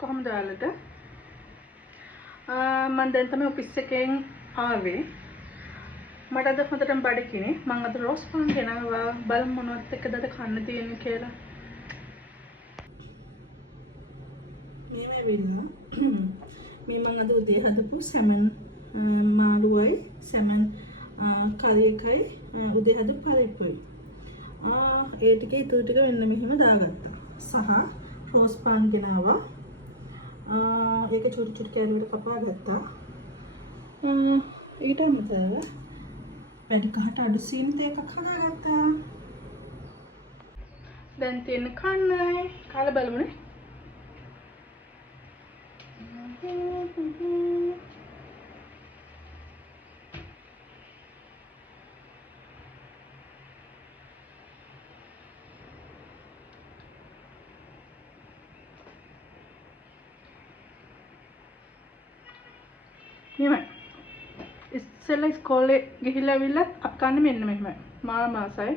කොහොමද ඔයාලට? මම දැන් තමයි ඔෆිස් එකෙන් ආවේ. මට අද හොඳටම බඩගිනි. මම අද රෝස් පාන් ගෙනාවා. බලමු මොනවත් එක්කද අද කන්න තියෙන්නේ කියලා. මේ වෙන්න මේ මම අද උදේ හදපු සැමන් මාළුවයි සැමන් කරි එකයි උදේ හදපු පරිප්පුයි. ඒ ටිකේ ඉතුරු ටික වෙන්න මෙහෙම දාගත්තා. සහ රෝස් පාන් ගෙනාවා. ඒක චුටි චුටි කෑල්ලට කපා ගත්තා. ඊට අමතරව වැඩි කහට අඩු සීනිත එකක් හදාගත්තා. දැන් තියෙන කන්නයි කාලා බලමුනේ. මෙහෙමයි. ඉස්සෙල්ලා ඉස්කෝලේ ගිහිල්ලා ඇවිල්ලා අපි කන්නේ මෙන්න මෙහෙමයි. මාසයි.